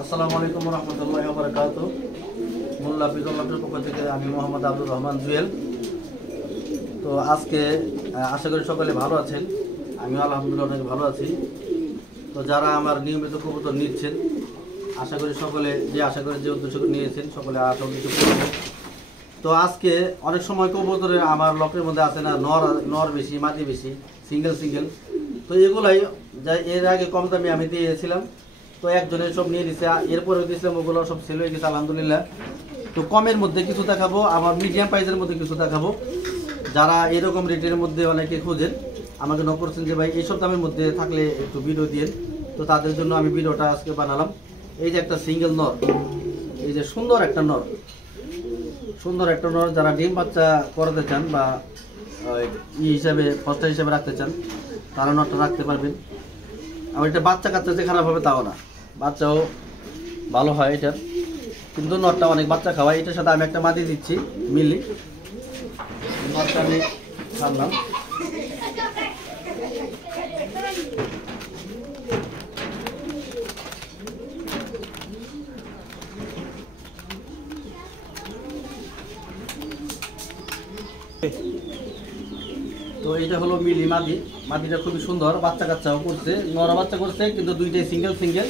আসসালামু আলাইকুম ওয়া রাহমাতুল্লাহি ওয়া বারাকাতুহু। মোল্লা ফিজুল্লাহর পক্ষ থেকে আমি মোহাম্মদ আব্দুর রহমান জুয়েল। তো আজকে আশা করি সকলে ভালো আছেন, আমিও আলহামদুলিল্লাহ অনেক ভালো আছি। তো যারা আমার নিয়মিত কবুতর নিচ্ছেন, আশা করি সকলে আশা করে যে উদ্দেশ্য নিয়েছেন সকলে আশা উদ্দেশ্য করবেন। তো আজকে অনেক সময় কবুতরের আমার লকের মধ্যে আছে না নর বেশি, মাদি বেশি, সিঙ্গেল। তো এগুলাই যা এর আগে কম দামে আমি দিয়েছিলাম, তো একজনের সব নিয়ে নিচ্ছে, এরপরেও দিয়েছিলাম, ওগুলো সব সেল হয়ে গেছে আলহামদুলিল্লাহ। তো কমের মধ্যে কিছু দেখাবো, আমার মিডিয়াম প্রাইসের মধ্যে কিছু দেখাবো। যারা এরকম রেটের মধ্যে অনেকে খোঁজেন, আমাকে নক করছেন যে ভাই এইসব দামের মধ্যে থাকলে একটু ভিডিও দিন। তো তাদের জন্য আমি ভিডিওটা আজকে বানালাম। এই যে একটা সিঙ্গেল নর, এই যে সুন্দর একটা নর যারা ডিম বাচ্চা করাতে চান বা হিসাবে ফস্টার হিসাবে রাখতে চান, তারা নরটা রাখতে পারবেন। আর এটা বাচ্চা কাচ্চা যে খারাপ হবে তাও না, বাচ্চাও ভালো হয় এটার, কিন্তু নরটা অনেক বাচ্চা খাওয়ায়। এটার সাথে আমি একটা মাদি দিচ্ছি মিলি, নরটা আমি ছাড়লাম। তো এটা হলো মিলি মাদিটা খুবই সুন্দর, বাচ্চা কাচ্চাও করছে, নর বাচ্চা করছে, কিন্তু দুইটাই সিঙ্গেল।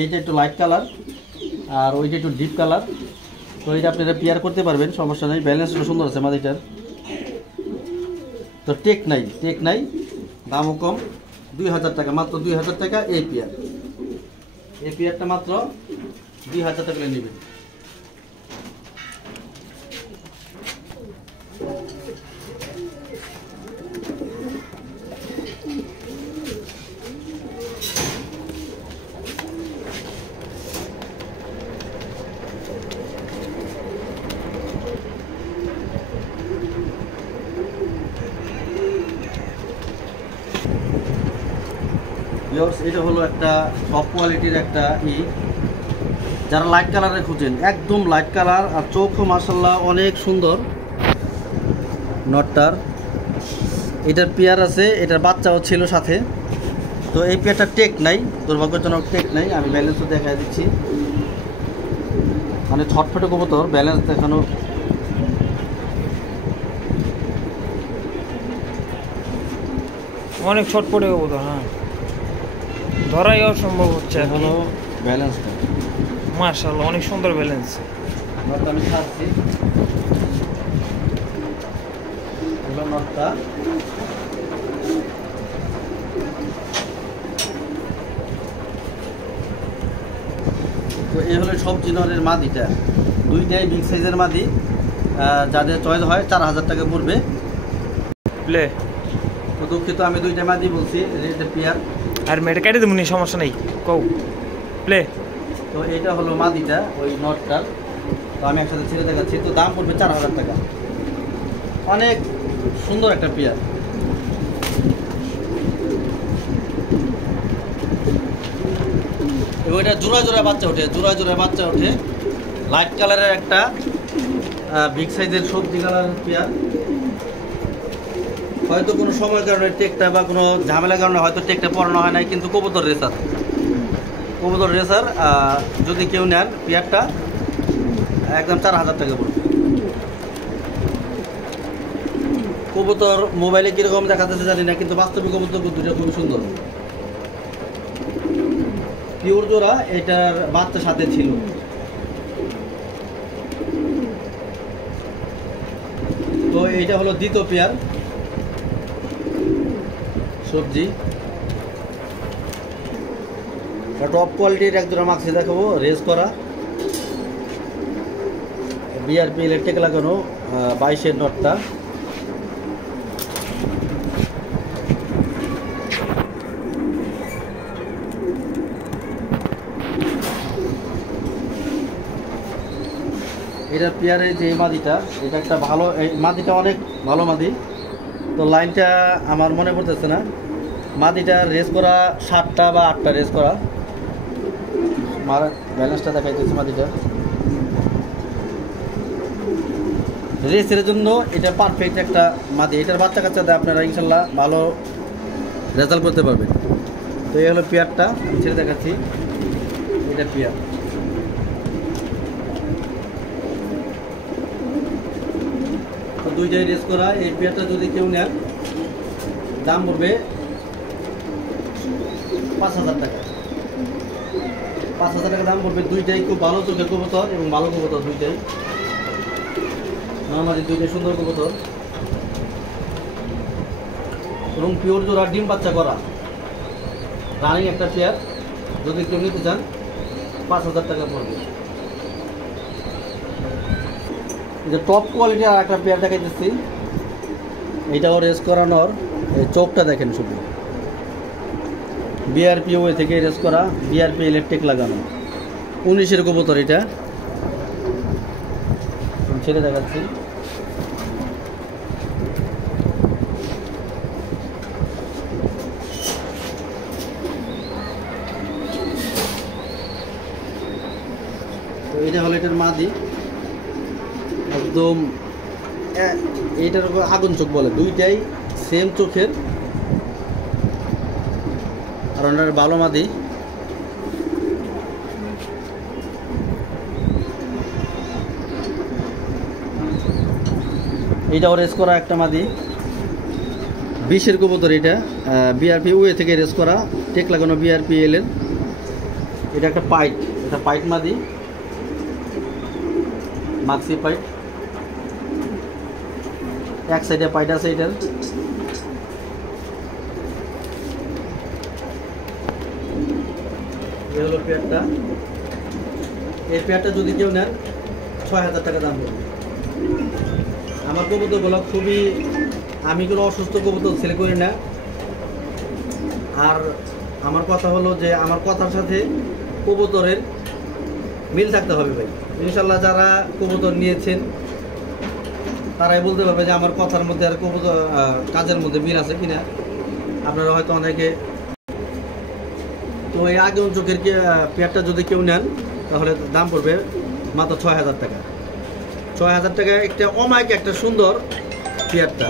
এইটা একটু লাইট কালার আর ওইটা একটু ডিপ কালার। তো এটা আপনারা পেয়ার করতে পারবেন, সমস্যা নেই। ব্যালেন্সটা সুন্দর আছে মাদিটার। তো টেক নাই, দামও কম, 2000 টাকা, মাত্র 2000 টাকা এই পেয়ারটা মাত্র 2000 টাকা নেবেন। এটা হলো একটা টপ কোয়ালিটির একটা যারা লাইট কালারে খুঁজেন, একদম লাইট কালার, আর চোখও মাশাআল্লাহ অনেক সুন্দর নটটার। এটার পেয়ার আছে, এটার বাচ্চাও ছিল সাথে। তো এই পেয়ারটা টেক নাই, দুর্ভাগ্যজনক টেক নাই। আমি ব্যালেন্সও দেখাই দিচ্ছি, মানে ছটফটে কবুতর, ব্যালেন্স দেখানো। অনেক ছটপটে কবুতর, হ্যাঁ, ধরাই অসম্ভব হচ্ছে এখনো ব্যালেন্সটা মাশাআল্লাহ, অনেক সুন্দর ব্যালেন্স। আমি ছাড়ছি নটটা। তো এই হলো সবজি নরের মাদিটা, দুইটাই বিগ সাইজের মাদি। যাদের চয়েস হয় 4000 টাকা পড়বে। প্লে তো দুঃখিত, আমি দুইটা মাদি বলছি, এটা পেয়ার। আর মেয়েটা কেটে দেবনি, সমস্যা নেই, কও প্লে। তো এটা হলো মাদিটা, ওই নটটার। তো আমি একসাথে ছেড়ে দেখাচ্ছি। তো দাম পড়বে 4000 টাকা, অনেক সুন্দর একটা পেয়ার। এবং এটা জোড়ায় বাচ্চা ওঠে, লাইট কালারের একটা বিগ সাইজের সবজি কালারের পেয়ার। হয়তো কোনো সময় কারণে টেকটা বা কোনো ঝামেলার কারণে হয়তো টেকটা পরানো হয় নাই, কিন্তু কবুতর রেসার যদি কেউ নেন পেয়ারটা একদম 4000 টাকা পড়বে। কবুতর মোবাইলে কীরকম দেখাতেছে জানি না, কিন্তু বাস্তবিক কবুতর দুটো খুবই সুন্দর, পিওর জোড়া। এটার বাচ্চা সাথে ছিল। তো এইটা হলো দ্বিতীয় পেয়ার সবজি, টপ কোয়ালিটির একজোড়া মাক্সি দেখাবো, রেস করা, বিআরপি ইলেকট্রিক লাগানো, 22-এর নটটা। এটার পেয়ারে যে মাদিটা, এটা একটা ভালো, এই মাদিটা অনেক ভালো মাদি। তো লাইনটা আমার মনে পড়তেছে না, মাদিটা রেস করা 7টা বা 8টা রেস করা। আমার ব্যালেন্সটা দেখাইতেছে মাদিটা। রেসের জন্য এটা পারফেক্ট একটা মাদি। এটার বাচ্চা কাচ্চাতে আপনারা ইনশাল্লাহ ভালো রেজাল্ট করতে পারবেন। তো এই হলো পেয়ারটা, আমি ছেড়ে দেখাচ্ছি। এটা পেয়ার। তো দুইটাই রেস করা। এই পেয়ারটা যদি কেউ নেন দাম পড়বে 5,000 টাকা। 5,000 টাকা দাম পড়বে। দুইটাই খুব ভালো চোখের কবুতর এবং ভালো কবুতর দুইটাই। নর্মালি দুইটাই সুন্দর কবুতর এবং পিওর জোড়া ডিম বাচ্চা করা রানিং একটা পেয়ার। যদি কেউ নিতে চান 5,000 টাকা পড়বে। যে টপ কোয়ালিটির আর একটা পেয়ার দেখাইতেছি, এইটাও রেস করানোর। এই চোখটা দেখেন শুধু, বিআরপি ওয়ে থেকে রেস করা, বিআরপি ইলেকট্রিক লাগানো, 19-এর কবুতর। এটা ছেড়ে দেখাচ্ছি। তো এটা হলো এটার মাদি, একদম এইটার আগুন চোখ বলে। দুইটাই সেম চোখের আর ওনার ভালো মাদি। এইটাও রেস করা একটা মাদি, 20-এর কবুতর। এটা বিআরপি ওয়ে থেকে রেস করা, টেক লাগানো বিআরপি এলের। এটা একটা পাইট, এটা পাইট মাদি, মাক্সি পাইট। এক সাইডে পাইট আছে এটার। এই হলো পেয়ারটা। এই পেয়ারটা যদি কেউ নেন 6,000 টাকা দাম পড়বে। আমার কবুতরগুলো খুবই, আমি কোনো অসুস্থ কবুতর সেল করি না। আর আমার কথা হলো যে আমার কথার সাথে কবুতরের মিল থাকতে হবে ভাই। ইনশাল্লাহ যারা কবুতর নিয়েছেন তারাই বলতে পারবে যে আমার কথার মধ্যে আর কবুতর কাজের মধ্যে মিল আছে কিনা। আপনারা হয়তো অনেকে। তো এই আগুন চোখের পেয়ারটা যদি কেউ নেন তাহলে দাম পড়বে মাত্র 6,000 টাকা। 6,000 টাকায় একটা অমায়িক একটা সুন্দর পেয়ারটা।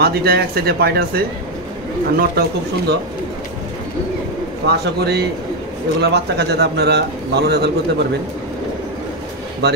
মাদিটা এক সাইডে পাইট আছে আর নটটাও খুব সুন্দর। তো আশা করি এগুলা বাচ্চা কাচ্চাতে আপনারা ভালো রেজাল্ট করতে পারবেন বা